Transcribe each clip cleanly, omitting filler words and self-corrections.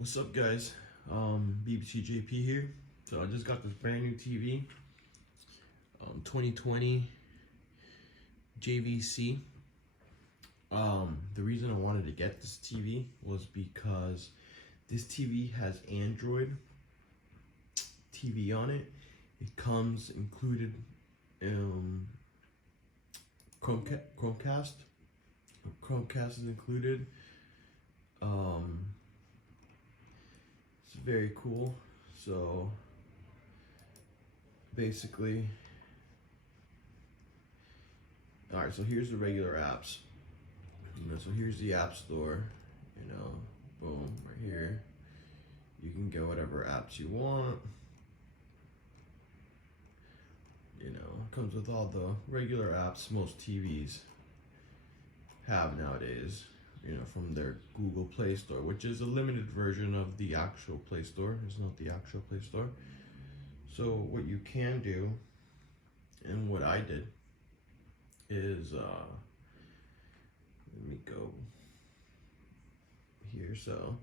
What's up, guys? BBCJP here. So I just got this brand new TV, 2020 JVC. The reason I wanted to get this TV was because this TV has Android TV on it. It comes included Chromecast. Chromecast is included. It's very cool. So basically, all right. So here's the regular apps. So here's the App Store. Boom, right here. You can get whatever apps you want. Comes with all the regular apps most TVs have nowadays. From their Google Play Store, which is a limited version of the actual Play Store. It's not the actual Play Store. So what you can do, and what I did, is let me go here. So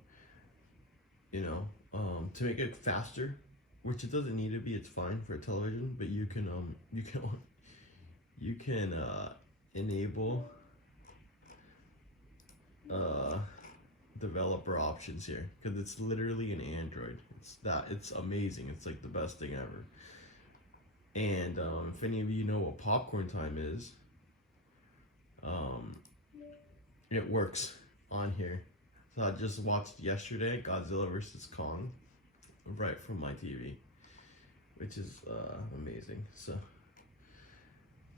to make it faster, which it doesn't need to be, it's fine for a television, but you can enable developer options here, because it's literally an Android. It's amazing. It's like the best thing ever. And if any of you know what popcorn time is, it works on here. So I just watched yesterday Godzilla vs. Kong right from my TV, which is amazing. So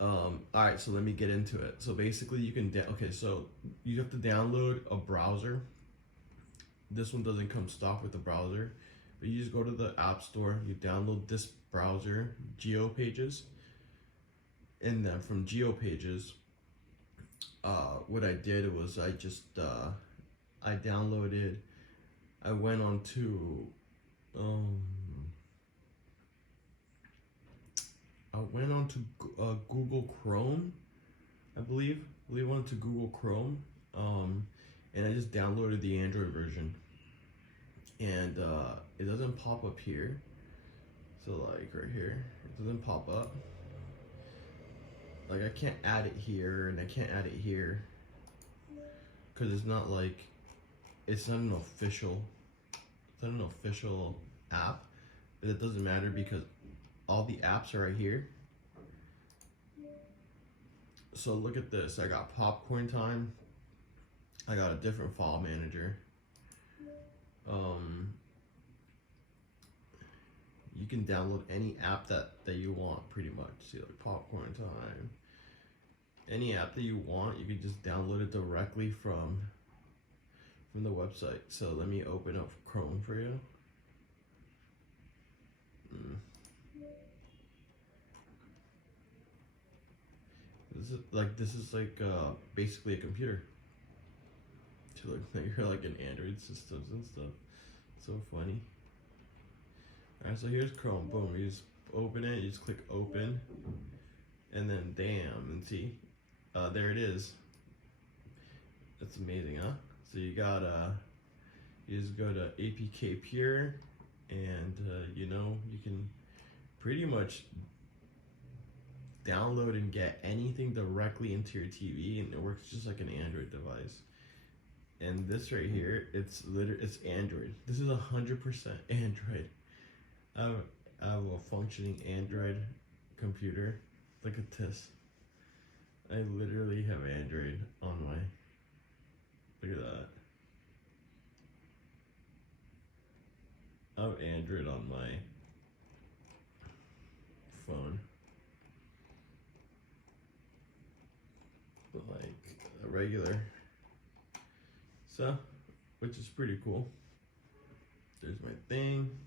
alright, so let me get into it. So basically you can so you have to download a browser. This one doesn't come stock with the browser, but you just go to the App Store, you download this browser, GeoPages, and then from GeoPages, what I did was I went on to Google Chrome, I believe. I went to Google Chrome, and I just downloaded the Android version. And it doesn't pop up here. So like right here, it doesn't pop up. Like I can't add it here, and I can't add it here, because it's not an official app. But it doesn't matter because all the apps are right here. So look at this. I got Popcorn Time. I got a different file manager. You can download any app that you want, pretty much. See, like Popcorn Time. Any app that you want, you can just download it directly from the website. So let me open up Chrome for you. This is like basically a computer. To look like you're like an Android systems and stuff. So funny. Alright, so here's Chrome. Boom, you just open it, you just click open, and then and see, there it is. That's amazing, huh? So you got you just go to APK Pure, and you can pretty much download and get anything directly into your TV, and it works just like an Android device. And this right here, it's Android. This is 100% Android. I have a functioning Android computer. Look at this. I literally have Android on my. Look at that. I have Android on my phone. But like a regular. So, which is pretty cool. There's my thing.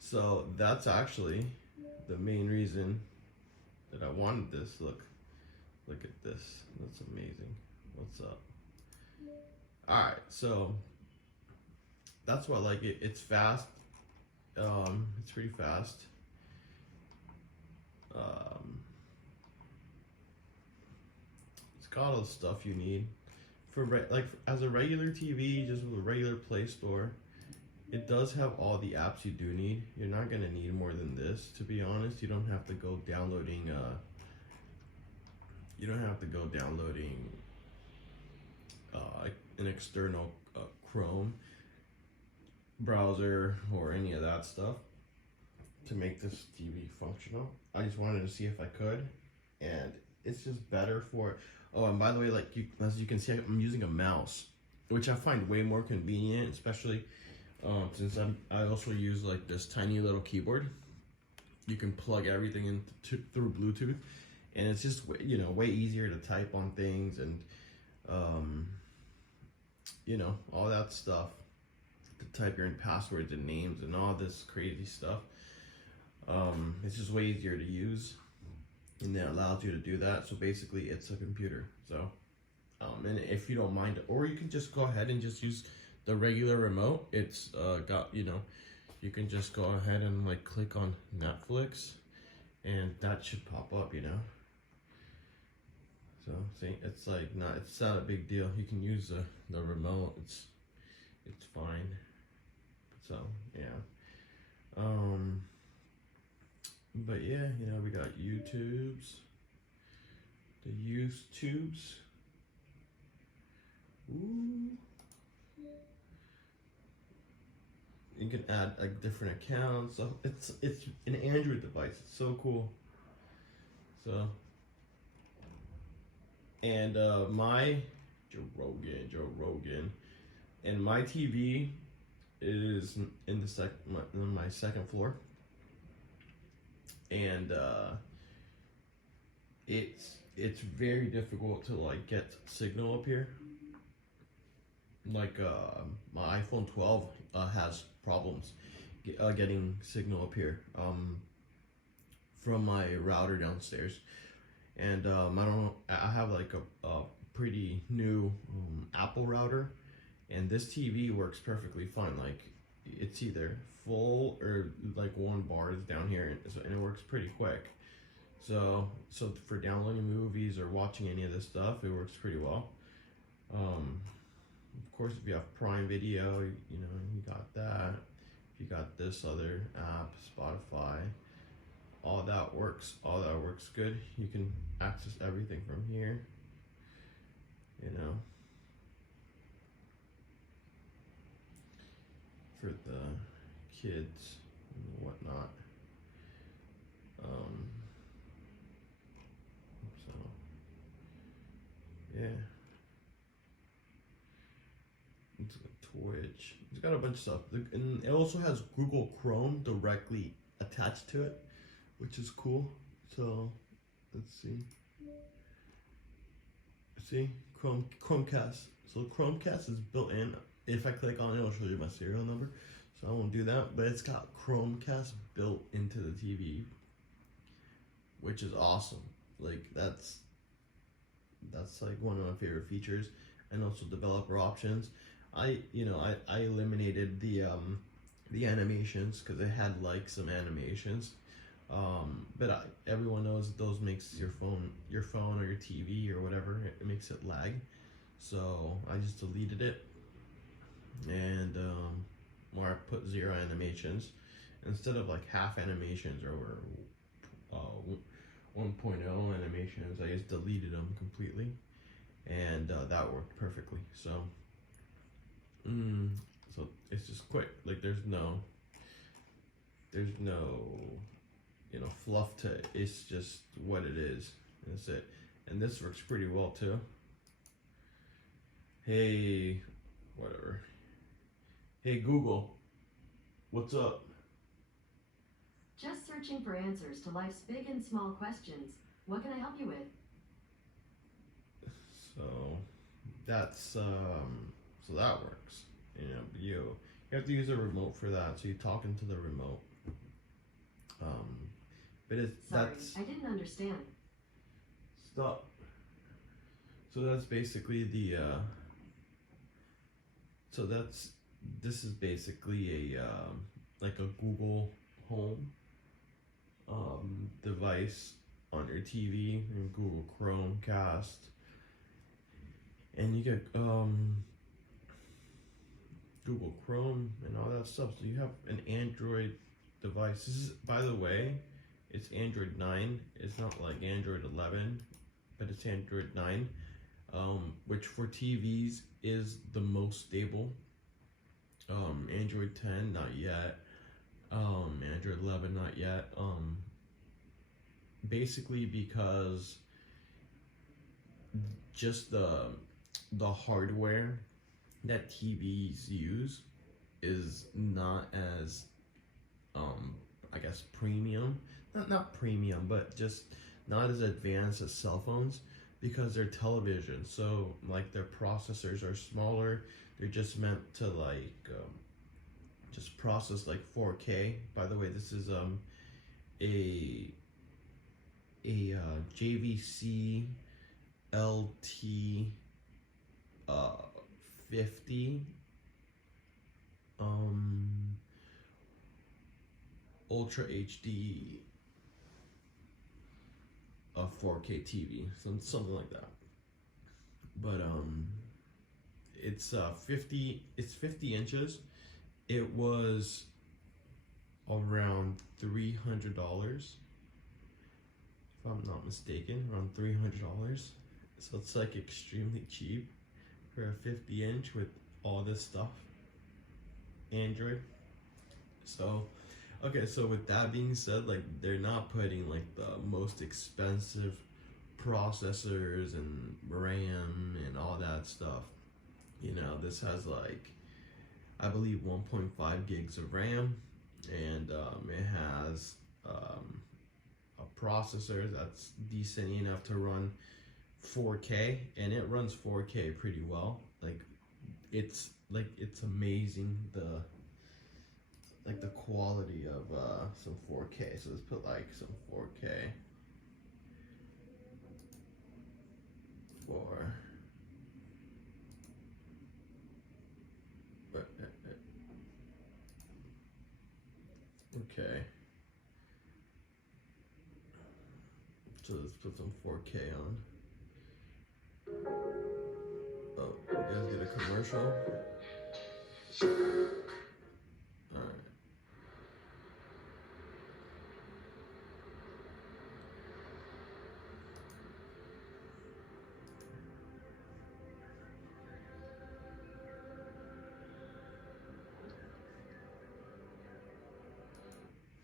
So that's actually the main reason that I wanted this. Look at this. That's amazing. What's up? Alright, so that's why I like it. It's fast. It's pretty fast. It's got all the stuff you need. like as a regular TV, just with a regular Play Store, it does have all the apps you do need. You're not gonna need more than this, to be honest. You don't have to go downloading. You don't have to go downloading an external Chrome browser or any of that stuff to make this TV functional. I just wanted to see if I could, and it's just better for. Oh, and by the way, like as you can see, I'm using a mouse, which I find way more convenient, especially since I also use like this tiny little keyboard. You can plug everything in through Bluetooth, and it's just way easier to type on things and all that stuff. To type your in passwords and names and all this crazy stuff. It's just way easier to use, and it allows you to do that. So basically, it's a computer. So, and if you don't mind, or you can just go ahead and just use the regular remote. It's got you can just go ahead and like click on Netflix, and that should pop up. So see, it's not a big deal. You can use the remote. It's fine. So yeah. But yeah, we got YouTubes. The YouTubes. Ooh. You can add like different accounts. So it's an Android device. It's so cool. So and my Joe Rogan, and my TV is in my second floor, and it's very difficult to like get signal up here. Like my iPhone 12 has problems getting signal up here from my router downstairs, and I don't know. I have like a pretty new Apple router, and this TV works perfectly fine. Like it's either full or like one bar is down here, and it works pretty quick. So for downloading movies or watching any of this stuff, it works pretty well. Of course, if you have Prime Video, you got that. If you got this other app, Spotify, all that works good. You can access everything from here. For the kids and whatnot. So yeah. It's got Twitch. It's got a bunch of stuff. And it also has Google Chrome directly attached to it, which is cool. So let's see. See? Chromecast. So Chromecast is built in. If I click on it, it'll show you my serial number. So I won't do that. But it's got Chromecast built into the TV, which is awesome. Like that's like one of my favorite features. And also developer options. I eliminated the animations because it had like some animations. But everyone knows that those makes your phone or your TV or whatever, it makes it lag. So I just deleted it, and or I put 0 animations instead of like half animations or 1.0 animations. I just deleted them completely, and that worked perfectly. So it's just quick. Like there's no fluff to it. It's just what it is. That's it. And this works pretty well too. Hey, whatever. Hey Google, what's up? Just searching for answers to life's big and small questions. What can I help you with? So that's so that works. You have to use a remote for that. So you talk into the remote. But Sorry, I didn't understand. Stop. So that's basically this is basically a like a Google Home device on your TV and Google Chromecast, and you get Google Chrome and all that stuff. So you have an Android device. This is, by the way, it's Android 9. It's not like Android 11, but it's Android 9, which for TVs is the most stable. Android 10, not yet. Android 11, not yet. Basically because just the hardware that TVs use is not as I guess premium, not premium, but just not as advanced as cell phones because they're television. So like their processors are smaller. They're just meant to like just process like 4K. By the way, this is a JVC LT 50 Ultra HD 4K TV, something like that. But it's 50 inches. It was around $300, if I'm not mistaken, around $300. So it's like extremely cheap for a 50-inch with all this stuff, Android. So, okay, so with that being said, like they're not putting like the most expensive processors and RAM and all that stuff. You know, this has like, I believe 1.5 gigs of RAM, and it has a processor that's decent enough to run 4K, and it runs 4K pretty well. It's amazing the quality of some 4K. So let's put like some 4K for okay. So let's put some 4K on. Oh, you guys get a commercial? Alright.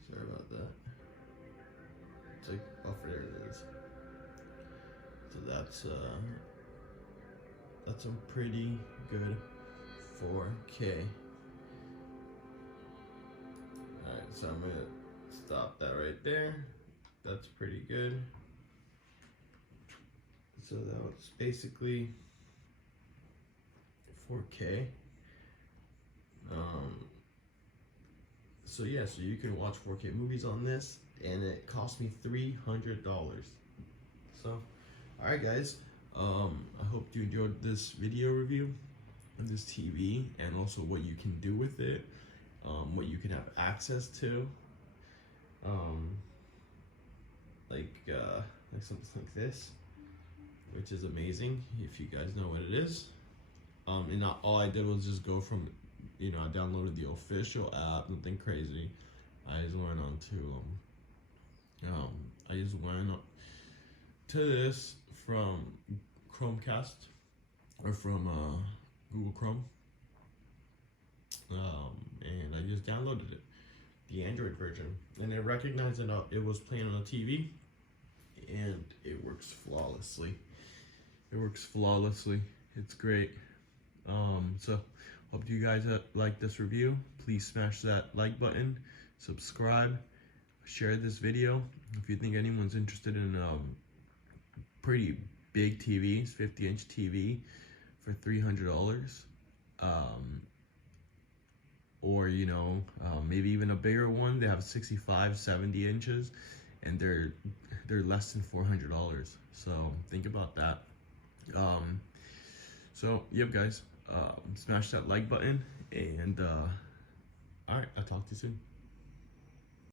Sorry about that. It's like, oh, there it is. So that's some pretty good 4K. Alright, so I'm gonna stop that right there. That's pretty good. So that was basically 4K. So yeah, so you can watch 4K movies on this, and it cost me $300. So, alright guys, I hope you enjoyed this video review of this TV, and also what you can do with it, what you can have access to, like something like this, which is amazing if you guys know what it is. And not all I did was just go from, I downloaded the official app, nothing crazy. I just went on to this from Chromecast, or from Google Chrome, and I just downloaded it, the Android version, and it recognized that it was playing on a TV, and it works flawlessly. It's great. So hope you guys like this review. Please smash that like button, subscribe, share this video. If you think anyone's interested in pretty big TVs, 50-inch TV for $300, or maybe even a bigger one. They have 65, 70 inches, and they're less than $400. So think about that. So yep guys, smash that like button, and alright, I'll talk to you soon.